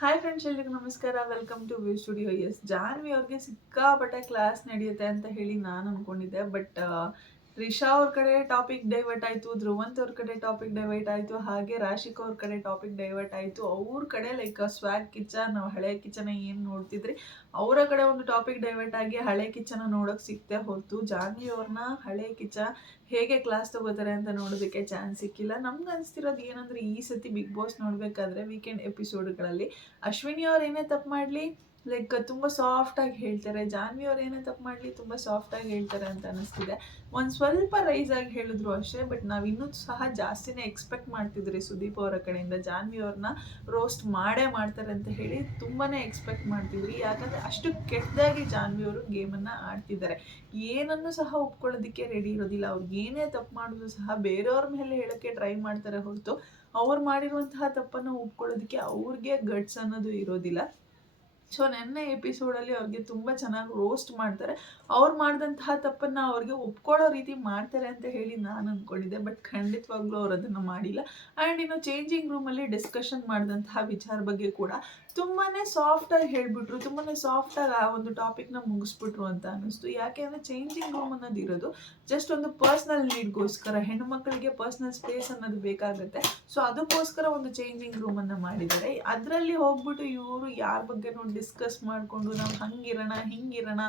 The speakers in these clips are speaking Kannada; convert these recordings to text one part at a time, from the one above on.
ಹಾಯ್ ಫ್ರೆಂಡ್ಸ್, ಎಲ್ರಿಗೂ ನಮಸ್ಕಾರ. Welcome to V studio. Yes, Janhvi ಅವ್ರಿಗೆ ಸಿಕ್ಕಾಪಟ್ಟೆ ಕ್ಲಾಸ್ ನಡೆಯುತ್ತೆ ಅಂತ ಹೇಳಿ ನಾನು ಅನ್ಕೊಂಡಿದ್ದೆ. ಬಟ್ ರಿಷಾ ಅವ್ರ ಕಡೆ ಟಾಪಿಕ್ ಡೈವರ್ಟ್ ಆಯಿತು, ಧ್ರುವಂತ್ ಅವ್ರ ಕಡೆ ಟಾಪಿಕ್ ಡೈವರ್ಟ್ ಆಯಿತು, ಹಾಗೆ ರಾಶಿಕಾ ಅವ್ರ ಕಡೆ ಟಾಪಿಕ್ ಡೈವರ್ಟ್ ಆಯಿತು. ಅವ್ರ ಕಡೆ ಲೈಕ್ ಸ್ವ್ಯಾಗ್ ಕಿಚ್ಚ, ನಾವು ಹಳೆ ಕಿಚ್ಚನ ಏನು ನೋಡ್ತಿದ್ರಿ, ಅವರ ಕಡೆ ಒಂದು ಟಾಪಿಕ್ ಡೈವರ್ಟ್ ಆಗಿ ಹಳೆ ಕಿಚ್ಚನ ನೋಡೋಕೆ ಸಿಕ್ತೆ ಹೊರತು ಜಾನ್ವಿ ಅವ್ರನ್ನ ಹಳೆ ಕಿಚ್ಚ ಹೇಗೆ ಕ್ಲಾಸ್ ತಗೋತಾರೆ ಅಂತ ನೋಡೋದಕ್ಕೆ ಚಾನ್ಸ್ ಸಿಕ್ಕಿಲ್ಲ. ನಮ್ಗೆ ಅನಿಸ್ತಿರೋದು ಏನಂದ್ರೆ, ಈ ಸತಿ ಬಿಗ್ ಬಾಸ್ ನೋಡಬೇಕಾದ್ರೆ ವೀಕೆಂಡ್ ಎಪಿಸೋಡ್ಗಳಲ್ಲಿ ಅಶ್ವಿನಿ ಅವ್ರು ಏನೇ ತಪ್ಪು ಮಾಡಲಿ ಲೈಕ್ ತುಂಬ ಸಾಫ್ಟಾಗಿ ಹೇಳ್ತಾರೆ, ಜಾನ್ವಿ ಅವ್ರು ಏನೇ ತಪ್ಪು ಮಾಡಲಿ ತುಂಬ ಸಾಫ್ಟಾಗಿ ಹೇಳ್ತಾರೆ ಅಂತ ಅನಿಸ್ತಿದೆ. ಒಂದು ಸ್ವಲ್ಪ ರೈಸ್ ಆಗಿ ಹೇಳಿದ್ರು ಅಷ್ಟೇ. ಬಟ್ ನಾವು ಇನ್ನೂ ಸಹ ಜಾಸ್ತಿನೇ ಎಕ್ಸ್ಪೆಕ್ಟ್ ಮಾಡ್ತಿದ್ರಿ ಸುದೀಪ್ ಅವರ ಕಡೆಯಿಂದ. ಜಾನ್ವಿ ಅವ್ರನ್ನ ರೋಸ್ಟ್ ಮಾಡೇ ಮಾಡ್ತಾರೆ ಅಂತ ಹೇಳಿ ತುಂಬಾ ಎಕ್ಸ್ಪೆಕ್ಟ್ ಮಾಡ್ತಿದ್ರಿ. ಯಾಕಂದರೆ ಅಷ್ಟು ಕೆಟ್ಟದಾಗಿ ಜಾನ್ವಿ ಅವರು ಗೇಮನ್ನು ಆಡ್ತಿದ್ದಾರೆ. ಏನನ್ನು ಸಹ ಒಪ್ಕೊಳ್ಳೋದಕ್ಕೆ ರೆಡಿ ಇರೋದಿಲ್ಲ. ಅವ್ರಿಗೆ ಏನೇ ತಪ್ಪು ಮಾಡಿದ್ರು ಸಹ ಬೇರೆಯವ್ರ ಮೇಲೆ ಹೇಳೋಕ್ಕೆ ಟ್ರೈ ಮಾಡ್ತಾರೆ ಹೊರತು ಅವ್ರು ಮಾಡಿರುವಂತಹ ತಪ್ಪನ್ನು ಒಪ್ಕೊಳ್ಳೋದಕ್ಕೆ ಅವ್ರಿಗೆ ಗಟ್ಸ್ ಅನ್ನೋದು ಇರೋದಿಲ್ಲ. ಸೊ ನೆನ್ನೆ ಎಪಿಸೋಡಲ್ಲಿ ಅವ್ರಿಗೆ ತುಂಬ ಚೆನ್ನಾಗಿ ರೋಸ್ಟ್ ಮಾಡ್ತಾರೆ. ಅವ್ರು ಮಾಡಿದಂತಹ ತಪ್ಪನ್ನು ಅವ್ರಿಗೆ ಒಪ್ಕೊಳ್ಳೋ ರೀತಿ ಮಾಡ್ತಾರೆ ಅಂತ ಹೇಳಿ ನಾನು ಅಂದ್ಕೊಂಡಿದ್ದೆ. ಬಟ್ ಖಂಡಿತವಾಗ್ಲೂ ಅವ್ರು ಅದನ್ನು ಮಾಡಿಲ್ಲ. ಆ್ಯಂಡ್ ಇನ್ನು ಚೇಂಜಿಂಗ್ ರೂಮಲ್ಲಿ ಡಿಸ್ಕಷನ್ ಮಾಡಿದಂತಹ ವಿಚಾರ ಬಗ್ಗೆ ಕೂಡ ತುಂಬಾ ಸಾಫ್ಟಾಗಿ ಹೇಳಿಬಿಟ್ರು, ತುಂಬಾ ಸಾಫ್ಟಾಗಿ ಆ ಒಂದು ಟಾಪಿಕ್ನ ಮುಗಿಸ್ಬಿಟ್ರು ಅಂತ ಅನ್ನಿಸ್ತು. ಯಾಕೆ ಅಂದರೆ ಚೇಂಜಿಂಗ್ ರೂಮ್ ಅನ್ನೋದು ಇರೋದು ಜಸ್ಟ್ ಒಂದು ಪರ್ಸ್ನಲ್ ನೀಡ್ಗೋಸ್ಕರ, ಹೆಣ್ಣು ಮಕ್ಕಳಿಗೆ ಪರ್ಸ್ನಲ್ ಸ್ಪೇಸ್ ಅನ್ನೋದು ಬೇಕಾಗುತ್ತೆ. ಸೊ ಅದಕ್ಕೋಸ್ಕರ ಒಂದು ಚೇಂಜಿಂಗ್ ರೂಮನ್ನು ಮಾಡಿದ್ದಾರೆ. ಅದರಲ್ಲಿ ಹೋಗ್ಬಿಟ್ಟು ಇವರು ಯಾರ ಬಗ್ಗೆನೂ ಡಿಸ್ಕಸ್ ಮಾಡಿಕೊಂಡು ನಾವು ಹಂಗಿರೋಣ ಹಿಂಗಿರೋಣ,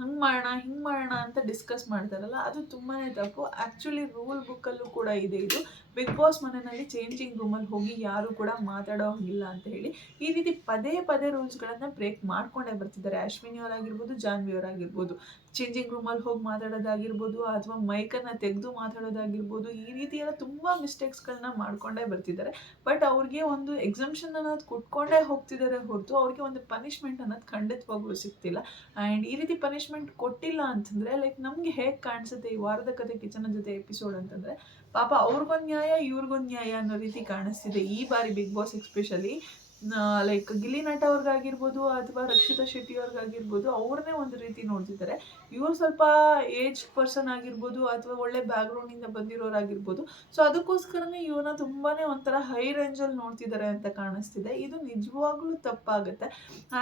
ಹಂಗೆ ಮಾಡೋಣ ಹಿಂಗೆ ಮಾಡೋಣ ಅಂತ ಡಿಸ್ಕಸ್ ಮಾಡ್ತಾರಲ್ಲ, ಅದು ತುಂಬಾ ತಪ್ಪು. ಆ್ಯಕ್ಚುಲಿ ರೂಲ್ ಬುಕ್ಕಲ್ಲೂ ಕೂಡ ಇದೆ ಇದು, ಬಿಗ್ ಬಾಸ್ ಮನೆಯಲ್ಲಿ ಚೇಂಜಿಂಗ್ ರೂಮಲ್ಲಿ ಹೋಗಿ ಯಾರು ಕೂಡ ಮಾತಾಡೋ ಹಂಗಿಲ್ಲ ಅಂತ ಹೇಳಿ. ಈ ರೀತಿ ಪದೇ ಪದೇ ರೂಲ್ಸ್ಗಳನ್ನು ಬ್ರೇಕ್ ಮಾಡ್ಕೊಂಡೇ ಬರ್ತಿದ್ದಾರೆ. ಅಶ್ವಿನಿ ಅವರಾಗಿರ್ಬೋದು, ಜಾನ್ವಿ ಅವರಾಗಿರ್ಬೋದು. ಚೇಂಜಿಂಗ್ ರೂಮಲ್ಲಿ ಹೋಗಿ ಮಾತಾಡೋದಾಗಿರ್ಬೋದು, ಅಥವಾ ಮೈಕನ್ನು ತೆಗೆದು ಮಾತಾಡೋದಾಗಿರ್ಬೋದು, ಈ ರೀತಿ ಎಲ್ಲ ತುಂಬ ಮಿಸ್ಟೇಕ್ಸ್ಗಳನ್ನ ಮಾಡ್ಕೊಂಡೇ ಬರ್ತಿದ್ದಾರೆ. ಬಟ್ ಅವ್ರಿಗೆ ಒಂದು ಎಕ್ಸಮ್ಷನ್ ಅನ್ನೋದು ಕೊಟ್ಕೊಂಡೇ ಹೋಗ್ತಿದ್ದಾರೆ ಹೊರತು ಅವ್ರಿಗೆ ಒಂದು ಪನಿಷ್ಮೆಂಟ್ ಅನ್ನೋದು ಖಂಡಿತವಾಗ್ಲೂ ಸಿಗ್ತಿಲ್ಲ. ಆ್ಯಂಡ್ ಈ ರೀತಿ ಪನಿಷ್ಮೆಂಟ್ ಕೊಟ್ಟಿಲ್ಲ ಅಂತಂದರೆ ಲೈಕ್ ನಮಗೆ ಹೇಗೆ ಕಾಣಿಸುತ್ತೆ ಈ ವಾರದ ಕತೆ ಕಿಚನ ಜೊತೆ ಎಪಿಸೋಡ್ ಅಂತಂದರೆ, ಪಾಪ ಅವ್ರಿಗೊಂದು ನ್ಯಾಯ ಇವ್ರಿಗೊಂದು ನ್ಯಾಯ ಅನ್ನೋ ರೀತಿ ಕಾಣಿಸ್ತಿದೆ ಈ ಬಾರಿ Bigg Boss especially. Like Gilli ನಟ ಅವ್ರಿಗಾಗಿರ್ಬೋದು ಅಥವಾ ರಕ್ಷಿತಾ ಶೆಟ್ಟಿ ಅವ್ರಿಗಾಗಿರ್ಬೋದು, ಅವ್ರನ್ನೇ ಒಂದು ರೀತಿ ನೋಡ್ತಿದ್ದಾರೆ. ಇವ್ರು ಸ್ವಲ್ಪ ಏಜ್ ಪರ್ಸನ್ ಆಗಿರ್ಬೋದು ಅಥವಾ ಒಳ್ಳೆ ಬ್ಯಾಕ್ಗ್ರೌಂಡಿಂದ ಬಂದಿರೋರಾಗಿರ್ಬೋದು. ಸೊ ಅದಕ್ಕೋಸ್ಕರನೇ ಇವ್ರನ್ನ ತುಂಬಾ ಒಂಥರ ಹೈ ರೇಂಜಲ್ಲಿ ನೋಡ್ತಿದ್ದಾರೆ ಅಂತ ಕಾಣಿಸ್ತಿದೆ. ಇದು ನಿಜವಾಗ್ಲೂ ತಪ್ಪಾಗುತ್ತೆ.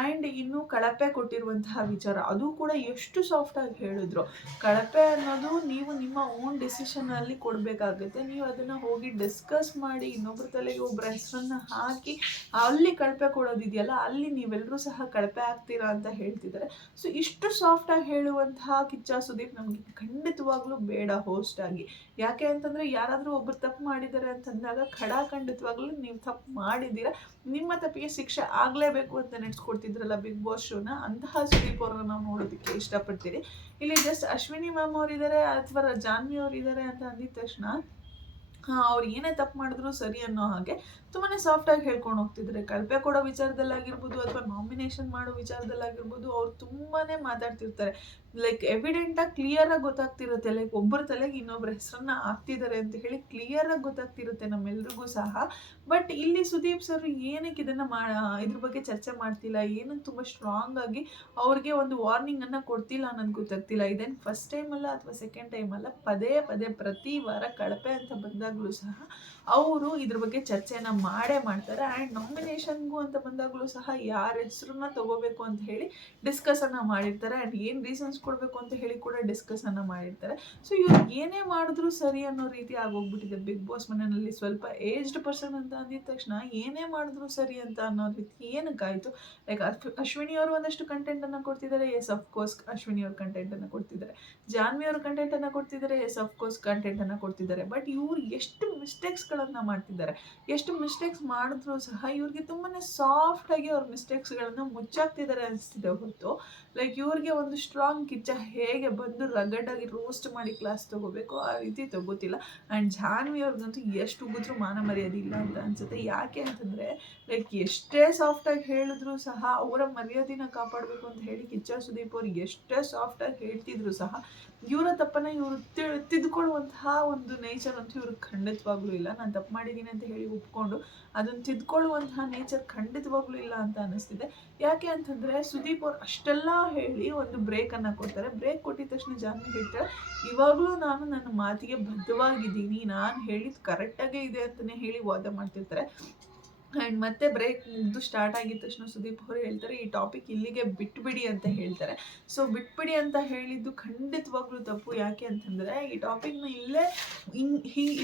ಆ್ಯಂಡ್ ಇನ್ನು ಕಳಪೆ ಕೊಟ್ಟಿರುವಂತಹ ವಿಚಾರ, ಅದು ಕೂಡ ಎಷ್ಟು ಸಾಫ್ಟಾಗಿ ಹೇಳಿದ್ರು. ಕಳಪೆ ಅನ್ನೋದು ನೀವು ನಿಮ್ಮ ಓನ್ ಡಿಸಿಷನಲ್ಲಿ ಕೊಡಬೇಕಾಗುತ್ತೆ. ನೀವು ಅದನ್ನು ಹೋಗಿ ಡಿಸ್ಕಸ್ ಮಾಡಿ ಇನ್ನೊಬ್ಬರ ತಲೆಗೆ ಒಬ್ಬರ ಹೆಸರನ್ನು ಹಾಕಿ ಅಲ್ಲಿ ಕಳಪೆ ಕೊಡೋದಿದೆಯಲ್ಲ, ಅಲ್ಲಿ ನೀವೆಲ್ಲರೂ ಸಹ ಕಳಪೆ ಆಗ್ತೀರಾ ಅಂತ ಹೇಳ್ತಿದ್ದಾರೆ. ಸೊ ಇಷ್ಟು ಸಾಫ್ಟಾಗಿ ಹೇಳುವಂತಹ ಕಿಚ್ಚ ಸುದೀಪ್ ನಮಗೆ ಖಂಡಿತವಾಗ್ಲೂ ಬೇಡ ಹೋಸ್ಟ್ ಆಗಿ. ಯಾಕೆ ಅಂತಂದರೆ, ಯಾರಾದರೂ ಒಬ್ಬರು ತಪ್ಪು ಮಾಡಿದ್ದಾರೆ ಅಂತಂದಾಗ ಖಂಡಿತವಾಗ್ಲೂ ನೀವು ತಪ್ಪು ಮಾಡಿದ್ದೀರಾ, ನಿಮ್ಮ ತಪ್ಪಿಗೆ ಶಿಕ್ಷೆ ಆಗಲೇಬೇಕು ಅಂತ ನೆನೆಸ್ಕೊಡ್ತಿದ್ರಲ್ಲ ಬಿಗ್ ಬಾಸ್ ಶೋನ, ಅಂತಹ ಸುದೀಪ್ ಅವ್ರನ್ನ ನಾವು ನೋಡೋದಕ್ಕೆ ಇಷ್ಟಪಡ್ತೀರಿ. ಇಲ್ಲಿ ಜಸ್ಟ್ ಅಶ್ವಿನಿ ಮ್ಯಾಮ್ ಅವರಿದ್ದಾರೆ ಅಥವಾ ಜಾನ್ವಿ ಅವರಿದ್ದಾರೆ ಅಂತ ಅಂದಿದ ತಕ್ಷಣ ಅವ್ರು ಏನೇ ತಪ್ಪು ಮಾಡಿದ್ರು ಸರಿ ಅನ್ನೋ ಹಾಗೆ ತುಂಬಾ ಸಾಫ್ಟಾಗಿ ಹೇಳ್ಕೊಂಡು ಹೋಗ್ತಿದ್ದಾರೆ. ಕಳಪೆ ಕೊಡೋ ವಿಚಾರದಲ್ಲಾಗಿರ್ಬೋದು ಅಥವಾ ನಾಮಿನೇಷನ್ ಮಾಡೋ ವಿಚಾರದಲ್ಲಾಗಿರ್ಬೋದು ಅವ್ರು ತುಂಬಾ ಮಾತಾಡ್ತಿರ್ತಾರೆ. ಲೈಕ್ ಎವಿಡೆಂಟಾಗಿ ಕ್ಲಿಯರಾಗಿ ಗೊತ್ತಾಗ್ತಿರುತ್ತೆ. ಲೈಕ್ ಒಬ್ಬರ ತಲೆಗೆ ಇನ್ನೊಬ್ಬರ ಹೆಸರನ್ನ ಹಾಕ್ತಿದ್ದಾರೆ ಅಂತ ಹೇಳಿ ಕ್ಲಿಯರಾಗಿ ಗೊತ್ತಾಗ್ತಿರುತ್ತೆ ನಮ್ಮೆಲ್ರಿಗೂ ಸಹ. ಬಟ್ ಇಲ್ಲಿ ಸುದೀಪ್ ಸರ್ ಏನಕ್ಕೆ ಇದನ್ನು ಇದ್ರ ಬಗ್ಗೆ ಚರ್ಚೆ ಮಾಡ್ತಿಲ್ಲ, ಏನಕ್ಕೆ ತುಂಬ ಸ್ಟ್ರಾಂಗ್ ಆಗಿ ಅವ್ರಿಗೆ ಒಂದು ವಾರ್ನಿಂಗನ್ನು ಕೊಡ್ತಿಲ್ಲ ಅನ್ನೋದು ಗೊತ್ತಾಗ್ತಿಲ್ಲ. ಇದೇನು ಫಸ್ಟ್ ಟೈಮ್ ಅಲ್ಲ ಅಥವಾ ಸೆಕೆಂಡ್ ಟೈಮ್ ಅಲ್ಲ, ಪದೇ ಪದೇ ಪ್ರತಿ ವಾರ ಕಳಪೆ ಅಂತ ಬಂದಾಗಲೂ ಸಹ ಅವರು ಇದ್ರ ಬಗ್ಗೆ ಚರ್ಚೆನ ಮಾಡೇ ಮಾಡ್ತಾರೆ. ಆ್ಯಂಡ್ ನಾಮಿನೇಷನ್ಗೂ ಅಂತ ಬಂದಾಗಲೂ ಸಹ ಯಾರ ಹೆಸರನ್ನ ತಗೋಬೇಕು ಅಂತ ಹೇಳಿ ಡಿಸ್ಕಸನ್ನು ಮಾಡಿರ್ತಾರೆ. ಆ್ಯಂಡ್ ಏನು ರೀಸನ್ಸ್ ಕೊಡಬೇಕು ಅಂತ ಹೇಳಿ ಕೂಡ ಡಿಸ್ಕಸನ್ನು ಮಾಡಿರ್ತಾರೆ. ಸೊ ಇವ್ರು ಏನೇ ಮಾಡಿದ್ರು ಸರಿ ಅನ್ನೋ ರೀತಿ ಆಗೋಗ್ಬಿಟ್ಟಿದೆ ಬಿಗ್ ಬಾಸ್ ಮನೆಯಲ್ಲಿ. ಸ್ವಲ್ಪ ಏಜ್ಡ್ ಪರ್ಸನ್ ಅಂತ ಅಂದಿದ ತಕ್ಷಣ ಏನೇ ಮಾಡಿದ್ರು ಸರಿ ಅಂತ ಅನ್ನೋ ರೀತಿ ಏನಕ್ಕಾಯಿತು? ಲೈಕ್ ಅಶ್ವಿನಿ ಅವರು ಒಂದಷ್ಟು ಕಂಟೆಂಟನ್ನು ಕೊಡ್ತಿದ್ದಾರೆ, ಎಸ್ ಅಫ್ಕೋರ್ಸ್ ಅಶ್ವಿನಿ ಅವ್ರ ಕಂಟೆಂಟನ್ನು ಕೊಡ್ತಿದ್ದಾರೆ. ಜಾನ್ವಿ ಅವ್ರ ಕಂಟೆಂಟನ್ನು ಕೊಡ್ತಿದ್ದಾರೆ, ಎಸ್ ಅಫ್ಕೋರ್ಸ್ ಕಂಟೆಂಟನ್ನು ಕೊಡ್ತಿದ್ದಾರೆ. ಬಟ್ ಇವ್ರು ಎಷ್ಟು ಮಿಸ್ಟೇಕ್ಸ್ಗಳನ್ನು ಮಾಡ್ತಿದ್ದಾರೆ, ಎಷ್ಟು ಮಿಸ್ಟೇಕ್ಸ್ ಮಾಡಿದ್ರು ಸಹ ಇವ್ರಿಗೆ ತುಂಬಾ ಸಾಫ್ಟಾಗಿ ಅವ್ರ ಮಿಸ್ಟೇಕ್ಸ್ಗಳನ್ನು ಮುಚ್ಚಾಕ್ತಿದ್ದಾರೆ ಅನಿಸ್ತಿದೆ ಹೊರತು ಲೈಕ್ ಇವ್ರಿಗೆ ಒಂದು ಸ್ಟ್ರಾಂಗ್ ಕಿಚ್ಚ ಹೇಗೆ ಬಂದು ರಗಡಾಗಿ ರೋಸ್ಟ್ ಮಾಡಿ ಕ್ಲಾಸ್ ತಗೋಬೇಕು ಆ ರೀತಿ ತಗೋತಿಲ್ಲ. ಆ್ಯಂಡ್ ಜಾನ್ವಿ ಅವ್ರಿಗಂತೂ ಎಷ್ಟು ಉಗಿದ್ರೂ ಮಾನ ಮರ್ಯಾದೆ ಇಲ್ಲ ಅಂತ ಅನ್ಸುತ್ತೆ. ಯಾಕೆ ಅಂತಂದರೆ ಲೈಕ್ ಎಷ್ಟೇ ಸಾಫ್ಟಾಗಿ ಹೇಳಿದ್ರು ಸಹ ಅವರ ಮರ್ಯಾದೆನ ಕಾಪಾಡಬೇಕು ಅಂತ ಹೇಳಿ ಕಿಚ್ಚ ಸುದೀಪ್ ಅವ್ರು ಎಷ್ಟೇ ಸಾಫ್ಟಾಗಿ ಹೇಳ್ತಿದ್ರು ಸಹ ಇವರ ತಪ್ಪನ್ನು ಇವರು ತಿದ್ದುಕೊಳ್ಳುವಂತಹ ಒಂದು ನೇಚರ್ ಅಂತೂ ಇವ್ರಿಗೆ ಖಂಡಿತವಾಗ್ಲೂ ಇಲ್ಲ. ನಾನು ತಪ್ಪು ಮಾಡಿದ್ದೀನಿ ಅಂತ ಹೇಳಿ ಒಪ್ಕೊಂಡು ಅದನ್ನು ತಿದ್ದುಕೊಳ್ಳುವಂತಹ ನೇಚರ್ ಖಂಡಿತವಾಗ್ಲೂ ಇಲ್ಲ ಅಂತ ಅನ್ನಿಸ್ತಿದೆ. ಯಾಕೆ ಅಂತಂದರೆ ಸುದೀಪ್ ಅವ್ರು ಅಷ್ಟೆಲ್ಲ ಹೇಳಿ ಒಂದು ಬ್ರೇಕನ್ನು ಕೊಡ್ತಾರೆ. ಬ್ರೇಕ್ ಕೊಟ್ಟಿದ ತಕ್ಷಣ ಜಾನ್ವಿ ಹೇಳ್ತಾರೆ, ಇವಾಗಲೂ ನಾನು ನನ್ನ ಮಾತಿಗೆ ಬದ್ಧವಾಗಿದ್ದೀನಿ, ನಾನು ಹೇಳಿದ್ದು ಕರೆಕ್ಟಾಗೇ ಇದೆ ಅಂತಲೇ ಹೇಳಿ ವಾದ ಮಾಡ್ತಿರ್ತಾರೆ. ಆ್ಯಂಡ್ ಮತ್ತೆ ಬ್ರೇಕ್ ಮುಗಿದು ಸ್ಟಾರ್ಟ್ ಆಗಿದ ತಕ್ಷಣ ಸುದೀಪ್ ಅವರು ಹೇಳ್ತಾರೆ, ಈ ಟಾಪಿಕ್ ಇಲ್ಲಿಗೆ ಬಿಟ್ಬಿಡಿ ಅಂತ ಹೇಳ್ತಾರೆ. ಸೊ ಬಿಟ್ಬಿಡಿ ಅಂತ ಹೇಳಿದ್ದು ಖಂಡಿತವಾಗ್ಲೂ ತಪ್ಪು. ಯಾಕೆ ಅಂತಂದರೆ ಈ ಟಾಪಿಕ್ನ ಇಲ್ಲೇ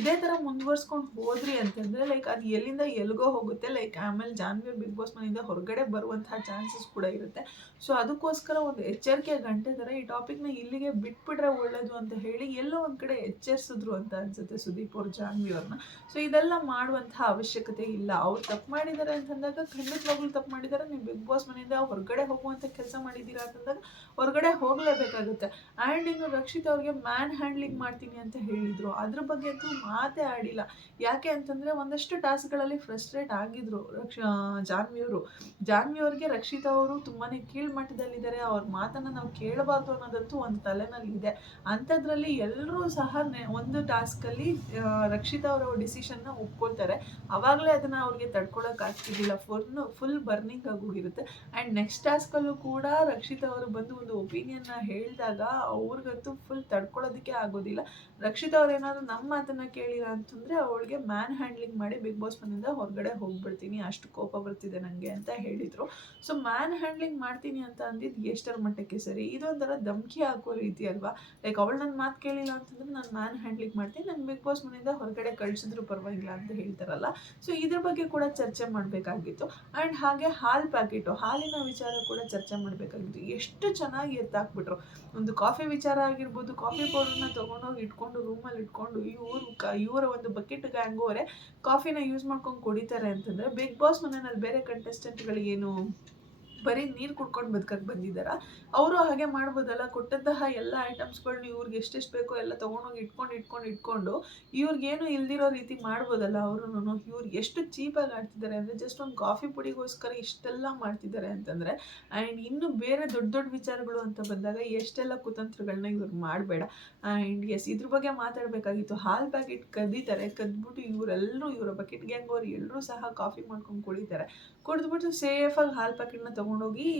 ಇದೇ ಥರ ಮುಂದುವರ್ಸ್ಕೊಂಡು ಹೋದ್ರಿ ಅಂತಂದರೆ ಲೈಕ್ ಅದು ಎಲ್ಲಿಂದ ಎಲ್ಗೋ ಹೋಗುತ್ತೆ. ಲೈಕ್ ಆಮೇಲೆ ಜಾನ್ವಿ ಬಿಗ್ ಬಾಸ್ ಮನೆಯಿಂದ ಹೊರಗಡೆ ಬರುವಂತಹ ಚಾನ್ಸಸ್ ಕೂಡ ಇರುತ್ತೆ. ಸೊ ಅದಕ್ಕೋಸ್ಕರ ಒಂದು ಎಚ್ಚರಿಕೆ ಗಂಟೆ ಥರ ಈ ಟಾಪಿಕ್ನ ಇಲ್ಲಿಗೆ ಬಿಟ್ಬಿಟ್ರೆ ಒಳ್ಳೇದು ಅಂತ ಹೇಳಿ ಎಲ್ಲೋ ಒಂದು ಕಡೆ ಎಚ್ಚರಿಸಿದ್ರು ಅಂತ ಅನ್ಸುತ್ತೆ ಸುದೀಪ್ ಅವ್ರು ಜಾನ್ವಿ ಅವ್ರನ್ನ. ಸೊ ಇದೆಲ್ಲ ಮಾಡುವಂತಹ ಅವಶ್ಯಕತೆ ಇಲ್ಲ. ಅವ್ರು ತಪ್ಪು ಮಾಡಿದ್ದಾರೆ ಅಂತಂದಾಗ ಖಂಡಿತವಾಗ್ಲೂ ತಪ್ಪು ಮಾಡಿದ್ದಾರೆ. ನೀವು ಬಿಗ್ ಬಾಸ್ ಮನೆಯಿಂದ ಹೊರಗಡೆ ಹೋಗುವಂಥ ಕೆಲಸ ಮಾಡಿದ್ದೀರಾ ಅಂತಂದಾಗ ಹೊರಗಡೆ ಹೋಗಲೇಬೇಕಾಗುತ್ತೆ. ಆ್ಯಂಡ್ ಇನ್ನು ರಕ್ಷಿತ್ ಅವ್ರಿಗೆ ಮ್ಯಾನ್ ಹ್ಯಾಂಡ್ಲಿಂಗ್ ಮಾಡ್ತೀನಿ ಅಂತ ಹೇಳಿದರು. ಅದ್ರ ಬಗ್ಗೆ ಅಂತೂ ಮಾತೇ ಆಡಿಲ್ಲ. ಯಾಕೆ ಅಂತಂದರೆ ಒಂದಷ್ಟು ಟಾಸ್ಕ್ಗಳಲ್ಲಿ ಫ್ರಸ್ಟ್ರೇಟ್ ಆಗಿದ್ರು ಜಾನ್ವಿ ಅವ್ರಿಗೆ ರಕ್ಷಿತ್ ಅವರು ತುಂಬಾ ಕೀಳ್ಮಟ್ಟದಲ್ಲಿದ್ದಾರೆ. ಅವ್ರ ಮಾತನ್ನು ನಾವು ಕೇಳಬಾರ್ದು ಅನ್ನೋದಂತೂ ಒಂದು ತಲೆನಲ್ಲಿ ಇದೆ. ಅಂಥದ್ರಲ್ಲಿ ಎಲ್ಲರೂ ಸಹ ಒಂದು ಟಾಸ್ಕಲ್ಲಿ ರಕ್ಷಿತ್ ಅವರ ಡಿಸಿಷನ್ನ ಒಪ್ಕೊಳ್ತಾರೆ. ಆವಾಗಲೇ ಅದನ್ನು ಅವ್ರಿಗೆ ತಡ್ಕೊಳಕ್ಕೆ ಆಗ್ತಿದ್ದಿಲ್ಲ. ಫುಲ್ ಬರ್ನಿಂಗ್ ಆಗೋಗಿರುತ್ತೆ. ಆ್ಯಂಡ್ ನೆಕ್ಸ್ಟ್ ಟಾಸ್ಕಲ್ಲೂ ಕೂಡ ರಕ್ಷಿತ್ ಅವರು ಬಂದು ಒಂದು ಒಪಿನಿಯನ್ನ ಹೇಳಿದಾಗ ಅವ್ರಿಗಂತೂ ಫುಲ್ ತಡ್ಕೊಳ್ಳೋದಕ್ಕೆ ಆಗೋದಿಲ್ಲ. ರಕ್ಷಿತ್ ಅವ್ರು ಏನಾದರೂ ನಮ್ಮ ಮಾತನ್ನು ಕೇಳಿಲ್ಲ ಅಂತಂದರೆ ಅವಳಿಗೆ ಮ್ಯಾನ್ ಹ್ಯಾಂಡ್ಲಿಂಗ್ ಮಾಡಿ ಬಿಗ್ ಬಾಸ್ ಮನೆಯಿಂದ ಹೊರಗಡೆ ಹೋಗ್ಬಿಡ್ತೀನಿ, ಅಷ್ಟು ಕೋಪ ಬರ್ತಿದೆ ನನಗೆ ಅಂತ ಹೇಳಿದರು. ಸೊ ಮ್ಯಾನ್ ಹ್ಯಾಂಡ್ಲಿಂಗ್ ಮಾಡ್ತೀನಿ ಅಂತ ಅಂದಿದ್ದು ಎಷ್ಟರ ಮಟ್ಟಕ್ಕೆ ಸರಿ? ಇದೊಂಥರ ಧಮಕಿ ಹಾಕೋ ರೀತಿ ಅಲ್ವಾ? ಲೈಕ್ ಅವಳು ನನ್ನ ಮಾತು ಕೇಳಿಲ್ಲ ಅಂತಂದ್ರೆ ನಾನು ಮ್ಯಾನ್ ಹ್ಯಾಂಡ್ಲಿಂಗ್ ಮಾಡ್ತೀನಿ, ನಾನು ಬಿಗ್ ಬಾಸ್ ಮನೆಯಿಂದ ಹೊರಗಡೆ ಕಳಿಸಿದ್ರು ಪರವಾಗಿಲ್ಲ ಅಂತ ಹೇಳ್ತಾರಲ್ಲ. ಸೊ ಇದ್ರ ಬಗ್ಗೆ ಕೂಡ ಚರ್ಚೆ ಮಾಡಬೇಕಾಗಿತ್ತು. ಆ್ಯಂಡ್ ಹಾಗೆ ಹಾಲಿನ ವಿಚಾರ ಕೂಡ ಚರ್ಚೆ ಮಾಡಬೇಕಾಗಿತ್ತು. ಎಷ್ಟು ಚೆನ್ನಾಗಿ ಎತ್ತಾಕ್ಬಿಟ್ರು. ಒಂದು ಕಾಫಿ ವಿಚಾರ ಆಗಿರ್ಬೋದು, ಕಾಫಿ ಪೌಡರ್ನ ತೊಗೊಂಡೋಗಿ ಇಟ್ಕೊಂಡು ರೂಮಲ್ಲಿ ಇಟ್ಕೊಂಡು ಇವರ ಒಂದು ಬಕೆಟ್ ಗ್ಯಾಂಗು ಅವರೇ ಕಾಫಿನ ಯೂಸ್ ಮಾಡ್ಕೊಂಡು ಕುಡಿತಾರೆ ಅಂತಂದರೆ ಬಿಗ್ ಬಾಸ್ ಮನೆಯಲ್ಲಿ ಬೇರೆ ಕಂಟೆಸ್ಟೆಂಟ್ಗಳಿಗೇನು ಬರೀ ನೀರು ಕುಡ್ಕೊಂಡು ಬದುಕಕ್ಕೆ ಬಂದಿದ್ದಾರಾ? ಅವರು ಹಾಗೆ ಮಾಡ್ಬೋದಲ್ಲ. ಕೊಟ್ಟಂತಹ ಎಲ್ಲ ಐಟಮ್ಸ್ಗಳನ್ನ ಇವ್ರಿಗೆ ಎಷ್ಟೆಷ್ಟು ಬೇಕೋ ಎಲ್ಲ ತೊಗೊಂಡೋಗಿ ಇಟ್ಕೊಂಡು ಇವ್ರಿಗೇನು ಇಲ್ದಿರೋ ರೀತಿ ಮಾಡ್ಬೋದಲ್ಲ ಅವ್ರೂ. ಇವ್ರು ಎಷ್ಟು ಚೀಪಾಗಿ ಆಡ್ತಿದ್ದಾರೆ ಅಂದರೆ ಜಸ್ಟ್ ಒಂದು ಕಾಫಿ ಪುಡಿಗೋಸ್ಕರ ಇಷ್ಟೆಲ್ಲ ಮಾಡ್ತಿದ್ದಾರೆ ಅಂತಂದರೆ. ಆ್ಯಂಡ್ ಇನ್ನು ಬೇರೆ ದೊಡ್ಡ ದೊಡ್ಡ ವಿಚಾರಗಳು ಅಂತ ಬಂದಾಗ ಎಷ್ಟೆಲ್ಲ ಕುತಂತ್ರಗಳನ್ನ ಇವ್ರು ಮಾಡಬೇಡ. ಆ್ಯಂಡ್ ಇದ್ರ ಬಗ್ಗೆ ಮಾತಾಡಬೇಕಾಗಿತ್ತು. ಹಾಲು ಪ್ಯಾಕೆಟ್ ಕದ್ಬಿಟ್ಟು ಇವರ ಬಕೆಟ್ ಗ್ಯಾಂಗ್ ಅವ್ರು ಎಲ್ಲರೂ ಸಹ ಕಾಫಿ ಮಾಡ್ಕೊಂಡು ಕುಡಿದ್ಬಿಟ್ಟು ಸೇಫಾಗಿ ಹಾಲು ಪ್ಯಾಕೆಟ್ನ ತೊಗೊಂಡೋಗಿ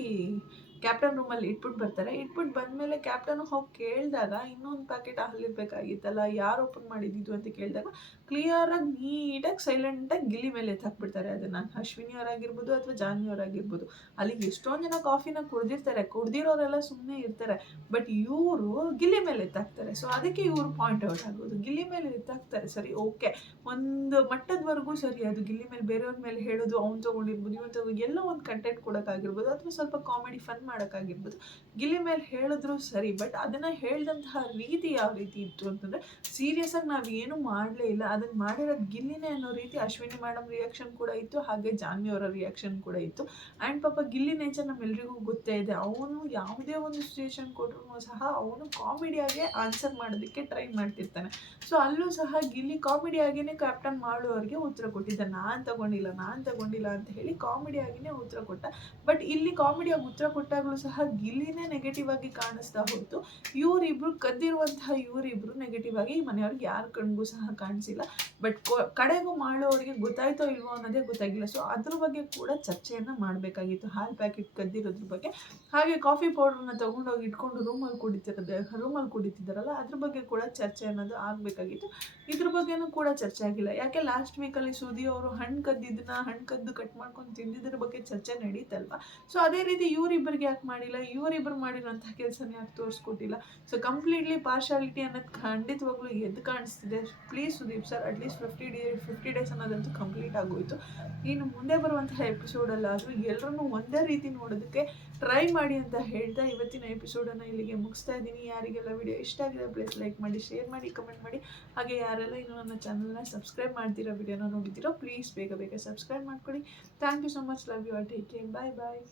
ಕ್ಯಾಪ್ಟನ್ ರೂಮಲ್ಲಿ ಇಟ್ಬಿಟ್ಟು ಬರ್ತಾರೆ. ಇಟ್ಬಿಟ್ಟು ಬಂದಮೇಲೆ ಕ್ಯಾಪ್ಟನ್ ಹೋಗಿ ಕೇಳಿದಾಗ ಇನ್ನೊಂದು ಪ್ಯಾಕೆಟ್ ಹಾಲಿರ್ಬೇಕಾಗಿತ್ತಲ್ಲ, ಯಾರು ಓಪನ್ ಮಾಡಿದ್ದು ಅಂತ ಕೇಳಿದಾಗ ಕ್ಲಿಯರಾಗಿ ನೀಟಾಗಿ ಸೈಲೆಂಟಾಗಿ ಗಿಲ್ಲಿ ಮೇಲೆ ಎತ್ತಾಕ್ಬಿಡ್ತಾರೆ. ಅದನ್ನು ಅಶ್ವಿನಿ ಅವರಾಗಿರ್ಬೋದು ಅಥವಾ ಜಾನ್ವಿ ಅವರಾಗಿರ್ಬೋದು. ಅಲ್ಲಿ ಎಷ್ಟೊಂದು ಜನ ಕಾಫಿನ ಕುಡ್ದಿರೋರೆಲ್ಲ ಸುಮ್ಮನೆ ಇರ್ತಾರೆ. ಬಟ್ ಇವರು ಗಿಲ್ಲಿ ಮೇಲೆ ಎತ್ತಾಕ್ತಾರೆ. ಸೊ ಅದಕ್ಕೆ ಇವರು ಪಾಯಿಂಟ್ ಔಟ್ ಆಗೋದು. ಗಿಲ್ಲಿ ಮೇಲೆ ಎತ್ತಾಕ್ತಾರೆ ಸರಿ, ಓಕೆ, ಒಂದು ಮಟ್ಟದವರೆಗೂ ಸರಿ. ಅದು ಗಿಲ್ಲಿ ಮೇಲೆ ಬೇರೆಯವ್ರ ಮೇಲೆ ಹೇಳೋದು, ಅವ್ನು ತೊಗೊಂಡಿರ್ಬೋದು, ಇವನು ತಗೊಂಡು ಎಲ್ಲೋ ಒಂದು ಕಂಟೆಂಟ್ ಕೊಡೋಕ್ಕಾಗಿರ್ಬೋದು ಅಥವಾ ಸ್ವಲ್ಪ ಕಾಮಿಡಿ ಫನ್ ಮಾಡೋಕ್ಕಾಗಿರ್ಬೋದು. ಗಿಲ್ಲಿ ಮೇಲೆ ಹೇಳಿದ್ರು ಸರಿ. ಬಟ್ ಅದನ್ನು ಹೇಳಿದಂತಹ ರೀತಿ ಯಾವ ರೀತಿ ಇತ್ತು ಅಂತಂದರೆ ಸೀರಿಯಸ್ ಆಗಿ ನಾವು ಏನೂ ಮಾಡಲೇ ಇಲ್ಲ, ಅದನ್ನು ಮಾಡಿರೋದು ಗಿಲ್ಲಿನೇ ಅನ್ನೋ ರೀತಿ ಅಶ್ವಿನಿ ಮೇಡಮ್ ರಿಯಾಕ್ಷನ್ ಕೂಡ ಇತ್ತು, ಹಾಗೆ ಜಾನ್ವಿ ಅವರ ರಿಯಾಕ್ಷನ್ ಕೂಡ ಇತ್ತು. ಆ್ಯಂಡ್ ಪಾಪ ಗಿಲ್ಲಿ ನೇಚರ್ ನಮ್ಮೆಲ್ಲರಿಗೂ ಗೊತ್ತೇ ಇದೆ. ಅವನು ಯಾವುದೇ ಒಂದು ಸಿಚುವೇಶನ್ ಕೊಟ್ಟರು ಸಹ ಅವನು ಕಾಮಿಡಿಯಾಗೆ ಆನ್ಸರ್ ಮಾಡೋದಕ್ಕೆ ಟ್ರೈ ಮಾಡ್ತಿರ್ತಾನೆ. ಸೊ ಅಲ್ಲೂ ಸಹ ಗಿಲ್ಲಿ ಕಾಮಿಡಿಯಾಗಿಯೇ ಕ್ಯಾಪ್ಟನ್ ಮಾಡುವವರಿಗೆ ಉತ್ತರ ಕೊಟ್ಟಿದ್ದ. ನಾನು ತಗೊಂಡಿಲ್ಲ ಅಂತ ಹೇಳಿ ಕಾಮಿಡಿಯಾಗಿಯೇ ಉತ್ತರ ಕೊಟ್ಟ. ಬಟ್ ಇಲ್ಲಿ ಕಾಮಿಡಿಯಾಗಿ ಉತ್ತರ ಕೊಟ್ಟಾಗಲೂ ಸಹ ಗಿಲ್ಲಿನೇ ನೆಗೆಟಿವ್ ಆಗಿ ಕಾಣಿಸ್ತಾ ಹೋಯ್ತು. ಕದ್ದಿರುವಂತಹ ಇವರಿಬ್ರು ನೆಗೆಟಿವ್ ಆಗಿ ಮನೆಯವ್ರಿಗೆ ಯಾರ ಕಣ್ಗೂ ಸಹ ಕಾಣಿಸಿಲ್ಲ. ಬಟ್ ಕಡೆಗೂ ಮಾಡೋರಿಗೆ ಗೊತ್ತಾಯ್ತೋ ಇಲ್ವೋ ಅನ್ನೋದೇ ಗೊತ್ತಾಗಿಲ್ಲ. ಸೊ ಅದ್ರ ಬಗ್ಗೆ ಕೂಡ ಚರ್ಚೆಯನ್ನು ಮಾಡಬೇಕಾಗಿತ್ತು, ಹಾಲು ಪ್ಯಾಕೆಟ್ ಕದ್ದಿರೋದ್ರ ಬಗ್ಗೆ. ಹಾಗೆ ಕಾಫಿ ಪೌಡರ್ನ ತೊಗೊಂಡೋಗಿ ಇಟ್ಕೊಂಡು ರೂಮಲ್ಲಿ ಕುಡಿತಿದ್ದಾರಲ್ಲ, ಅದ್ರ ಬಗ್ಗೆ ಕೂಡ ಚರ್ಚೆ ಅನ್ನೋದು ಆಗಬೇಕಾಗಿತ್ತು. ಇದ್ರ ಬಗ್ಗೆನೂ ಕೂಡ ಚರ್ಚೆ ಆಗಿಲ್ಲ. ಯಾಕೆ ಲಾಸ್ಟ್ ವೀಕಲ್ಲಿ ಸುದಿ ಅವರು ಹಣ್ಣು ಕದ್ದು ಕಟ್ ಮಾಡ್ಕೊಂಡು ತಿಂದಿದ್ರ ಬಗ್ಗೆ ಚರ್ಚೆ ನಡೀತಲ್ವ. ಸೊ ಅದೇ ರೀತಿ ಇವರಿಬ್ಬರಿಗೆ ಯಾಕೆ ಮಾಡಿಲ್ಲ? ಇವರಿಬ್ಬರು ಮಾಡಿರೋಂಥ ಕೆಲಸನ ಯಾಕೆ ತೋರಿಸ್ಕೊಟ್ಟಿಲ್ಲ? ಸೊ ಕಂಪ್ಲೀಟ್ಲಿ ಪಾರ್ಶಾಲಿಟಿ ಅನ್ನೋದು ಖಂಡಿತವಾಗ್ಲೂ ಎದ್ದು ಕಾಣಿಸ್ತಿದೆ. Please Sudeep sir, at least 50 days ಅನ್ನೋದಂತೂ ಕಂಪ್ಲೀಟ್ ಆಗೋಯಿತು. ಇನ್ನು ಮುಂದೆ ಬರುವಂತಹ ಎಪಿಸೋಡಲ್ಲಾದರೂ ಎಲ್ಲರೂ ಒಂದೇ ರೀತಿ ನೋಡೋದಕ್ಕೆ ಟ್ರೈ ಮಾಡಿ ಅಂತ ಹೇಳ್ತಾ ಇವತ್ತಿನ ಎಪಿಸೋಡನ್ನು ಇಲ್ಲಿಗೆ ಮುಗಿಸ್ತಾ ಇದ್ದೀನಿ. ಯಾರಿಗೆಲ್ಲ ವಿಡಿಯೋ ಇಷ್ಟ ಆಗಿದೆ ಪ್ಲೀಸ್ ಲೈಕ್ ಮಾಡಿ, ಶೇರ್ ಮಾಡಿ, ಕಮೆಂಟ್ ಮಾಡಿ. ಹಾಗೆ ಯಾರೆಲ್ಲ ಇನ್ನೂ ನನ್ನ ಚಾನಲ್ನ ಸಬ್ಸ್ಕ್ರೈಬ್ ಮಾಡ್ತೀರಾ, ವಿಡಿಯೋನ ನೋಡಿದ್ದೀರೋ ಪ್ಲೀಸ್ ಬೇಗ ಸಬ್ಸ್ಕ್ರೈಬ್ ಮಾಡ್ಕೊಳ್ಳಿ. Thank you so much. Love you all. Take care. Bye.